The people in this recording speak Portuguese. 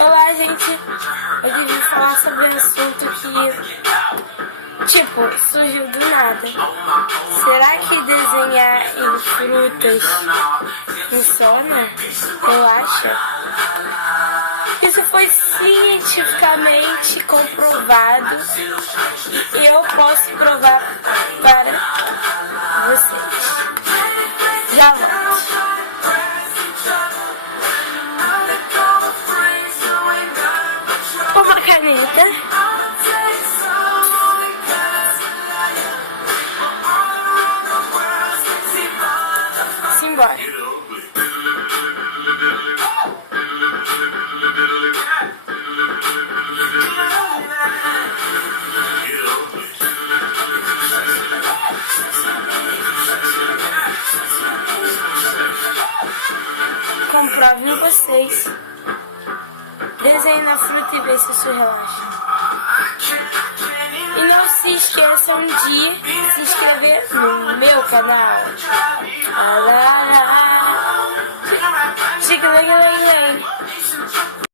Olá, gente. Hoje vim falar sobre um assunto que, surgiu do nada. Será que desenhar em frutas funciona? Relaxa? Isso foi cientificamente comprovado e eu posso provar para vocês. Já volto. Uma caneta. Simbora. Comprovem vocês. Desenhe na fruta e vê se isso relaxa. E não se esqueçam de se inscrever no meu canal. Chica,